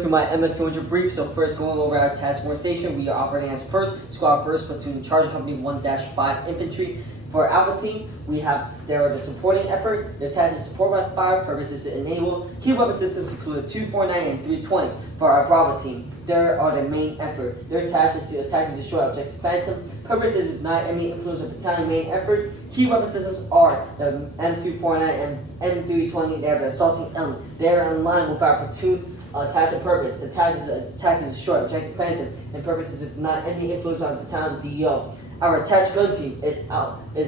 To my MS-200 brief. So first, going over our task force station, we are operating as 1st Squad 1st Platoon Charge Company 1-5 Infantry. For our Alpha Team, they are the supporting effort. Their task is support by fire. Purpose is to enable key weapon systems including 249 and 320. For our Bravo Team, they are the main effort. Their task is to attack and destroy Objective Phantom. Purpose is to ignite enemy influence of battalion main efforts. Key weapon systems are the M249 and M320. They are the assaulting element. They are in line with our platoon task and purpose. The task is to attack and destroy Objective Phantom, and purpose is to ignite enemy influence on the battalion DEO. Our attached gun team is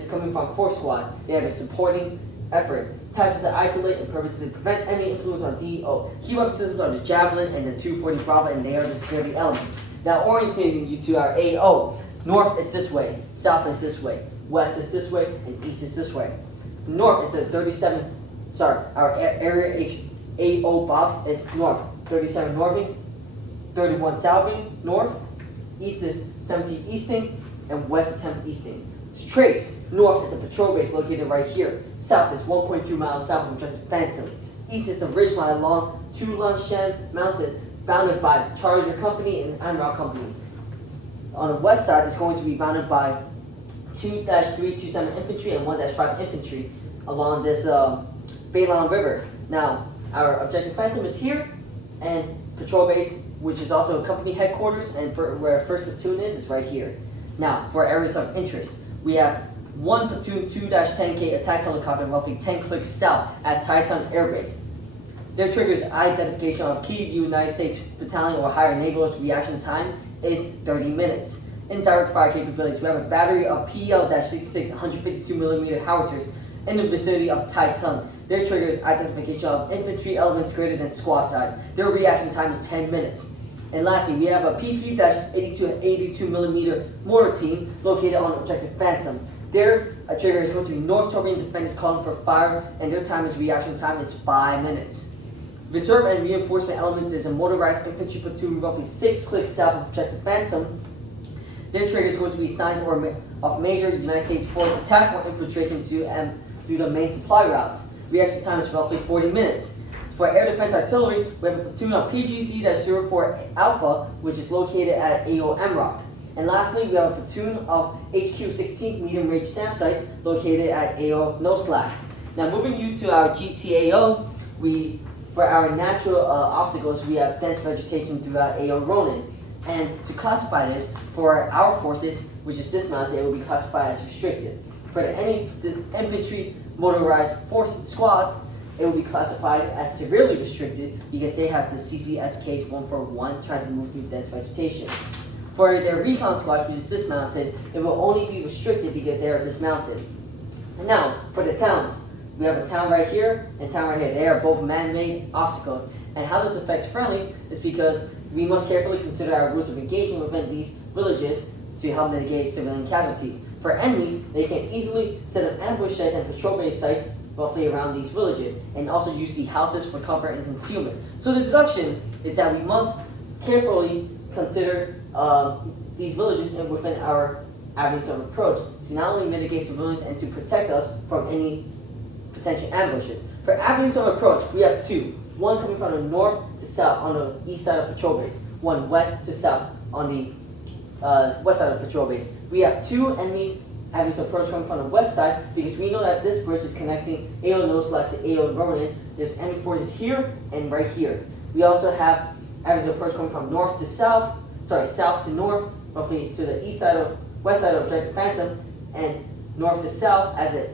coming from 4th Squad. They have a supporting effort. Task is to isolate, and purpose is to prevent any influence on DEO. Key weapon systems are the Javelin and the 240 Bravo, and they are the security elements. Now orientating you to our AO. North is this way, south is this way, west is this way, and east is this way. North is the our area AO box is north. 37 northing, 31 southing, north, east is 17 easting, and west is 10 easting. To trace, north is the patrol base located right here. South is 1.2 miles south of Objective Phantom. East is the ridgeline along Tulan Mountain, bounded by Charger Company and Amrock Company. On the west side, it's going to be bounded by 2-327 Infantry and 1-5 Infantry along this Baylon River. Now, our Objective Phantom is here, and patrol base, which is also a company headquarters, and where 1st Platoon is right here. Now, for areas of interest, we have 1 Platoon 2-10K attack helicopter roughly 10 clicks south at Titan Air Base. Their trigger is identification of key United States battalion or higher naval reaction time is 30 minutes. Indirect fire capabilities, we have a battery of PL-66 152mm howitzers in the vicinity of Titan. Their trigger is identification of infantry elements greater than squad size. Their reaction time is 10 minutes. And lastly, we have a PP-82mm mortar team located on Objective Phantom. Their trigger is going to be North Torbjorn defenders calling for fire, and their reaction time is 5 minutes. Reserve and reinforcement elements is a motorized infantry platoon roughly 6 clicks south of Objective Phantom. Their trigger is going to be signs of major United States force attack or infiltration through the main supply routes. Reaction time is roughly 40 minutes. For air defense artillery, we have a platoon of PGZ-04 Alpha, which is located at AO Amrock. And lastly, we have a platoon of HQ 16th medium range SAM sites located at AO Noslack. Now moving you to our GTAO, for our natural obstacles, we have dense vegetation throughout AO Ronin. And to classify this, for our forces, which is dismounted, it will be classified as restricted. For the infantry motorized force squads, it will be classified as severely restricted because they have the CCSKs 141 trying to move through dense vegetation. For their recon squad, which is dismounted, it will only be restricted because they are dismounted. And now, for the towns, we have a town right here and a town right here. They are both man-made obstacles. And how this affects friendlies is because we must carefully consider our rules of engagement within these villages to help mitigate civilian casualties. For enemies, they can easily set up ambush sites and patrol base sites roughly around these villages, and also use the houses for comfort and concealment. So the deduction is that we must carefully consider these villages within our avenues of approach to not only mitigate civilians and to protect us from any potential ambushes. For avenues of approach, we have 2. One coming from the north to south on the east side of patrol base, one west to south on the west side of patrol base. We have 2 enemies avenues of approach coming from the west side because we know that this bridge is connecting AO Noslack to AO Ronin. There's enemy forces here and right here. We also have avenues of approach coming from north to south, south to north, roughly to the west side of Objective Phantom, and north to south as an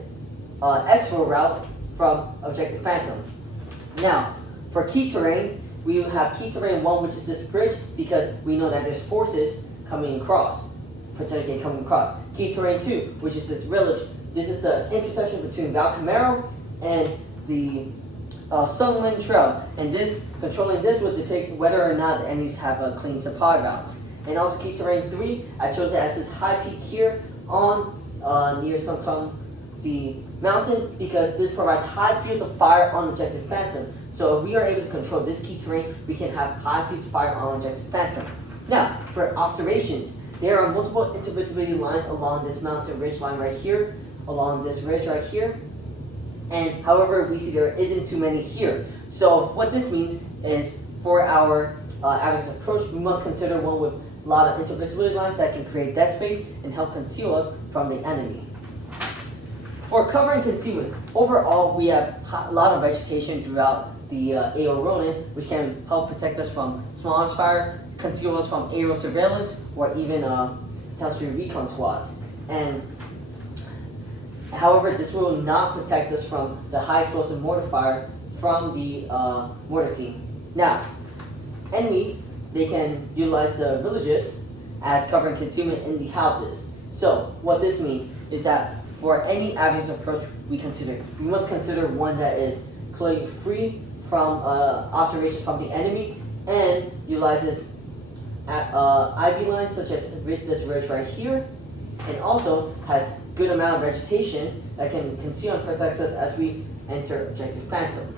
exfil route from Objective Phantom. Now, for key terrain, we have key terrain 1, which is this bridge, because we know that there's forces coming across, potentially coming across. Key terrain 2, which is this village. This is the intersection between Val Camaro and the Sunland Trail, and controlling this will depict whether or not the enemies have a clean supply route. And also key terrain 3, I chose it as this high peak here on near Suntung, the mountain, because this provides high fields of fire on Objective Phantom. So if we are able to control this key terrain, we can have high fields of fire on Objective Phantom. Now, for observations, there are multiple intervisibility lines along this mountain ridge line right here, along this ridge right here, And however, we see there isn't too many here. So what this means is for our as we approach, we must consider one with a lot of intervisibility lines that can create dead space and help conceal us from the enemy. For cover and concealment, overall we have a lot of vegetation throughout the AO Ronin, which can help protect us from small arms fire, conceal us from aerial surveillance, or even potentially recon squads. And however, this will not protect us from the high explosive mortar fire from the mortar team. Now, enemies, they can utilize the villages as cover and concealment in the houses. So what this means is that for any avenues of approach we must consider one that is clearly free from observation from the enemy and utilizes ivy lines such as this ridge right here, and also has good amount of vegetation that can conceal and protect us as we enter Objective Phantom.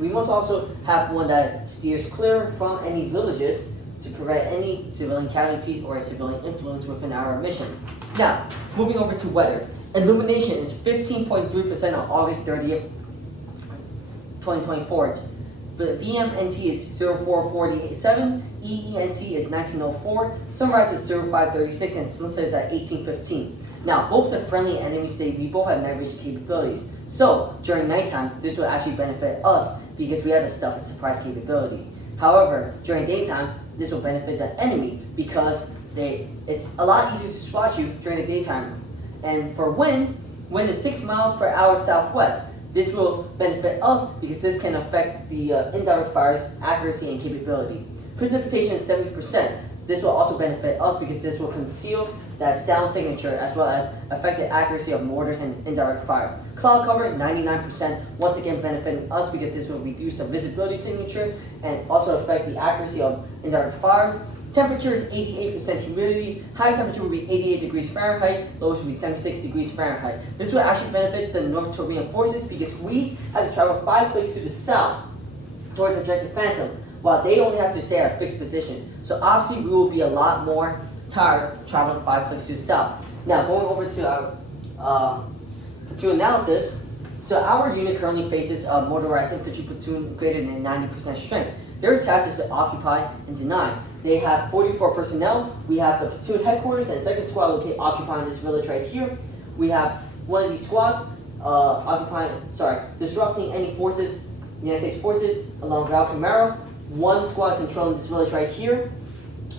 We must also have one that steers clear from any villages to prevent any civilian casualties or civilian influence within our mission. Now, moving over to weather. Illumination is 15.3% on August 30th, 2024. The BMNT is 04487, EENT is 1904, sunrise is 0536, and sunset is at 1815. Now, both the friendly and enemy state, we both have night vision capabilities. So, during nighttime, this will actually benefit us because we have the stealth and surprise capability. However, during daytime, this will benefit the enemy because it's a lot easier to spot you during the daytime. And for wind is 6 miles per hour southwest. This will benefit us because this can affect the indirect fire's accuracy and capability. Precipitation is 70%. This will also benefit us because this will conceal that sound signature as well as affect the accuracy of mortars and indirect fires. Cloud cover, 99%, once again benefiting us because this will reduce the visibility signature and also affect the accuracy of indirect fires. Temperature is 88% humidity. Highest temperature will be 88 degrees Fahrenheit. Lowest will be 76 degrees Fahrenheit. This will actually benefit the North Korean forces because we have to travel 5 clicks to the south towards Objective Phantom, while they only have to stay at a fixed position. So obviously we will be a lot more tired traveling 5 clicks to the south. Now going over to our platoon analysis. So our unit currently faces a motorized infantry platoon greater than 90% strength. Their task is to occupy and deny. They have 44 personnel. We have the platoon headquarters and second squad located occupying this village right here. We have one of these squads disrupting any forces, United States forces along Val Camaro. One squad controlling this village right here.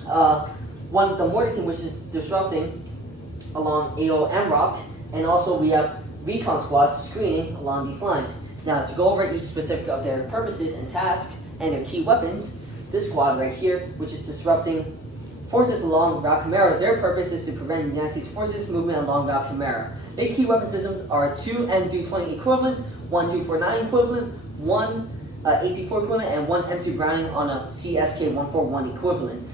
The mortar team which is disrupting along AO Rock, and also we have recon squads screening along these lines. Now to go over each specific of their purposes and tasks and their key weapons, this squad right here, which is disrupting forces along Val Camaro, their purpose is to prevent United States forces movement along Val Camaro. Their key weapon systems are 2 MD-20 equivalents, 1 249 equivalent, 1 AT-4 equivalent, and 1 M2 Browning on a CSK-141 equivalent.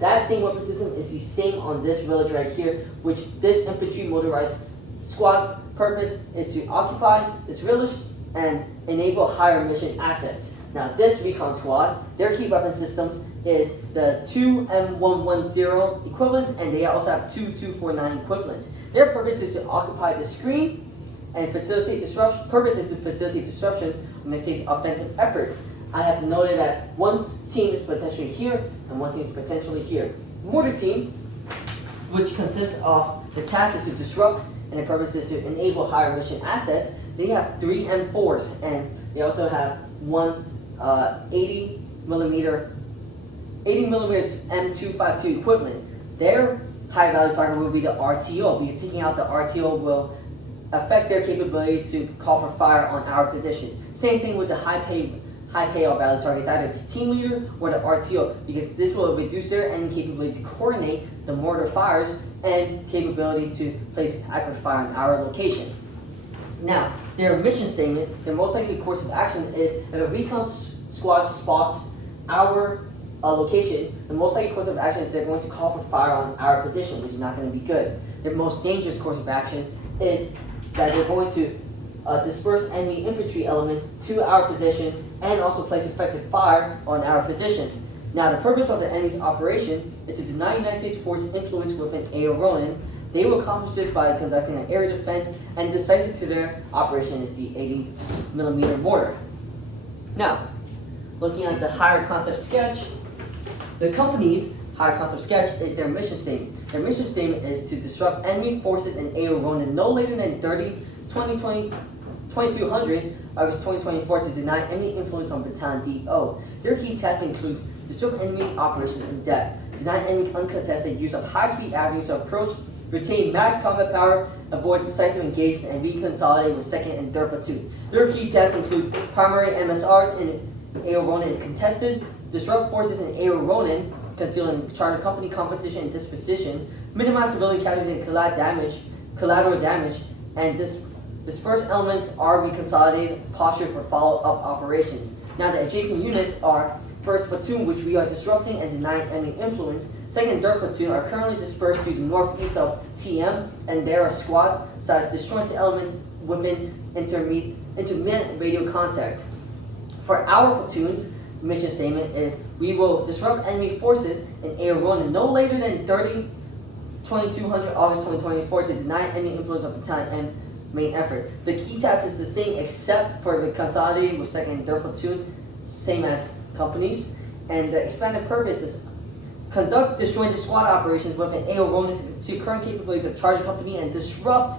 That same weapon system is the same on this village right here, which this infantry motorized squad purpose is to occupy this village and enable higher mission assets. Now this recon squad, their key weapon systems is the 2 M110 equivalents, and they also have 2 249 equivalents. Their purpose is to occupy the screen and facilitate disruption. Purpose is to facilitate disruption when they say offensive efforts. I have to note that one team is potentially here and one team is potentially here. Mortar team, which consists of the task is to disrupt and the purpose is to enable higher mission assets. They have 3 M4s and they also have one 80 millimeter M252 equivalent. Their high value target will be the RTO because taking out the RTO will affect their capability to call for fire on our position. Same thing with the high payout value targets, either the team leader or the RTO, because this will reduce their enemy capability to coordinate the mortar fires and capability to place accurate fire on our location. Now, their mission statement, their most likely course of action is if a recon squad spots our location, the most likely course of action is they're going to call for fire on our position, which is not going to be good. Their most dangerous course of action is that they're going to disperse enemy infantry elements to our position and also place effective fire on our position. Now, the purpose of the enemy's operation is to deny United States force influence within AO Ronin. They will accomplish this by conducting an area defense, and decisive to their operation is the 80 millimeter mortar. Now, looking at the higher concept sketch, The company's high concept sketch is their mission statement. Their mission statement is to disrupt enemy forces in AO Ronin no later than 2200 August 2024 to deny any influence on Battalion DO. Their key tasks includes disrupt enemy operations in depth, deny enemy uncontested use of high-speed avenues of approach, retain max combat power, avoid decisive engagement, and reconsolidate with 2nd and 3rd Platoon. Their key tasks includes primary MSRs in AO Ronin is contested, disrupt forces in AO Ronin, concealing charter company composition and disposition, minimize civilian casualties and collateral damage, and disperse elements are reconsolidated, posture for follow-up operations. Now the adjacent units are 1st Platoon, which we are disrupting and denying enemy influence. 2nd and 3rd Platoon are currently dispersed to the northeast of TM, and there are squad-sized disjointed elements within intermittent radio contact. For our platoon's mission statement is, we will disrupt enemy forces in AO Ronin no later than 2200 August 2024 to deny any influence of Battalion M main effort. The key task is the same except for the consolidating with 2nd and 3rd Platoon, same as companies. And the expanded purpose is conduct disjointed squad operations within AO Ronin to pursue current capabilities of charge company and disrupt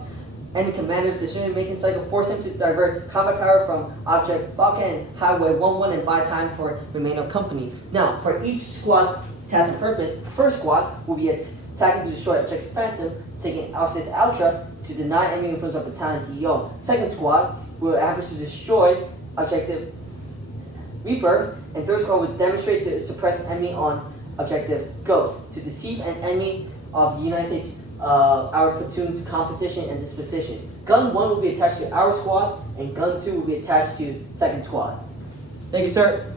enemy commanders' decision-making cycle, force them to divert combat power from object Bobcat and Highway 11 and buy time for remainder of company. Now, for each squad task and purpose, 1st squad will be attacking to destroy objective Phantom, taking Alsace Ultra to deny enemy influence of Battalion DO. 2nd squad will ambush to destroy objective Reaper, and 3rd squad will demonstrate to suppress enemy on objective Ghost to deceive an enemy of the United States, our platoon's composition and disposition. Gun 1 will be attached to our squad, and Gun 2 will be attached to 2nd squad. Thank you, sir.